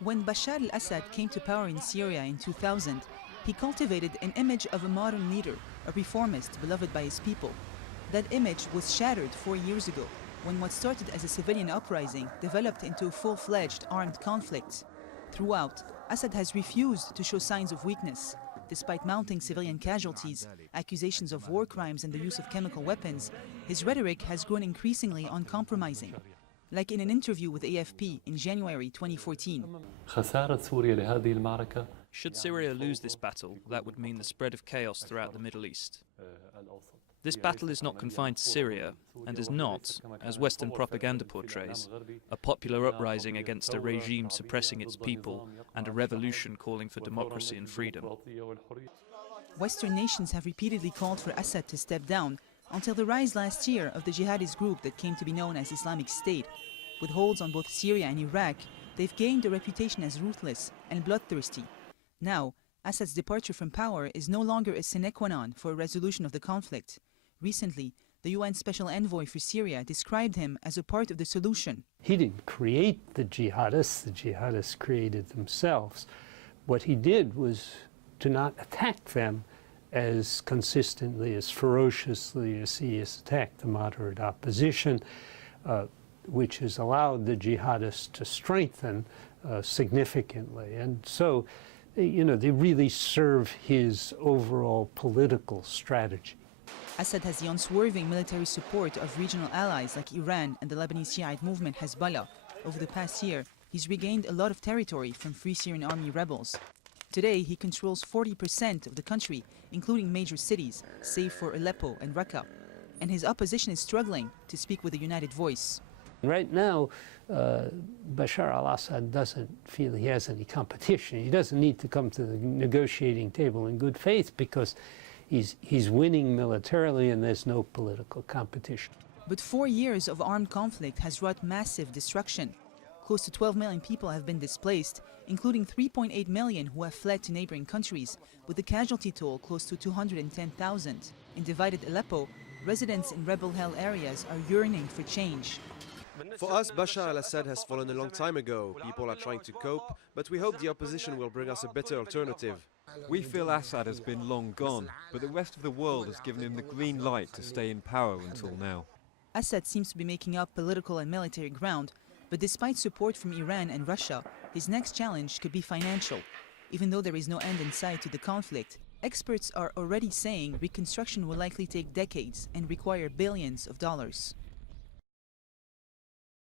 When Bashar al-Assad came to power in Syria in 2000, he cultivated an image of a modern leader, a reformist beloved by his people. That image was shattered 4 years ago, when what started as a civilian uprising developed into a full-fledged armed conflict. Throughout, Assad has refused to show signs of weakness. Despite mounting civilian casualties, accusations of war crimes and the use of chemical weapons, his rhetoric has grown increasingly uncompromising. Like in an interview with AFP in January 2014. Should Syria lose this battle, that would mean the spread of chaos throughout the Middle East. This battle is not confined to Syria and is not, as Western propaganda portrays, a popular uprising against a regime suppressing its people and a revolution calling for democracy and freedom. Western nations have repeatedly called for Assad to step down until the rise last year of the jihadist group that came to be known as Islamic State. With holds on both Syria and Iraq, they've gained a reputation as ruthless and bloodthirsty. Now, Assad's departure from power is no longer a sine qua non for a resolution of the conflict. Recently, the UN Special Envoy for Syria described him as a part of the solution. He didn't create the jihadists created themselves. What he did was to not attack them as consistently, as ferociously as he has attacked the moderate opposition, which has allowed the jihadists to strengthen significantly. And so, you know, they really serve his overall political strategy. Assad has the unswerving military support of regional allies like Iran and the Lebanese Shiite movement Hezbollah. Over the past year, he's regained a lot of territory from Free Syrian Army rebels. Today, he controls 40% of the country, including major cities, save for Aleppo and Raqqa. And his opposition is struggling to speak with a united voice. Right now, Bashar al-Assad doesn't feel he has any competition. He doesn't need to come to the negotiating table in good faith because he's winning militarily and there's no political competition. But 4 years of armed conflict has wrought massive destruction. Close to 12 million people have been displaced, including 3.8 million who have fled to neighboring countries, with the casualty toll close to 210,000. In divided Aleppo, residents in rebel-held areas are yearning for change. For us, Bashar al-Assad has fallen a long time ago. People are trying to cope, but we hope the opposition will bring us a better alternative. We feel Assad has been long gone, but the rest of the world has given him the green light to stay in power until now. Assad seems to be making up political and military ground, but despite support from Iran and Russia, his next challenge could be financial. Even though there is no end in sight to the conflict, experts are already saying reconstruction will likely take decades and require billions of dollars.